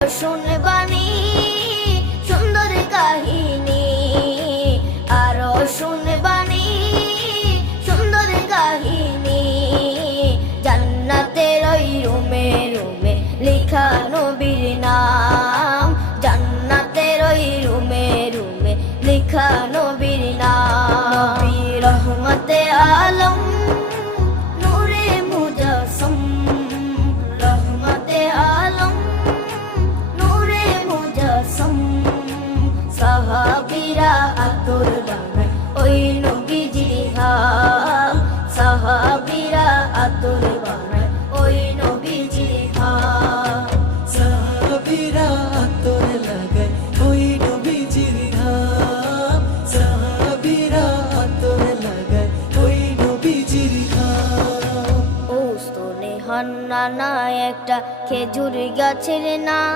শুনবানি সুন্দর কাহিনী, আরো শুনবানি সুন্দর কাহিনী। জান্নাতের ওই রুমে রুমে লেখা নবীর নাম, জান্নাতের ওই রুমে রুমে লেখা নবীর নাম। নবী রহমতে আলম নূরে মুজাসসম, রহমতে আলম নূরে মুজাসসম। সাহাবীরা আতর বানায় ওই নবীজির ঘাম, সাহাবীরা আতর বানায় ওই নবীজির ঘাম। সাহাবীরা আতর লাগায় ওই নবীজির ঘাম, সাহাবীরা আতর লাগায় ওই নবীজির ঘাম। ও স্তনে হান্নানা একটা খেজুর গাছের নাম।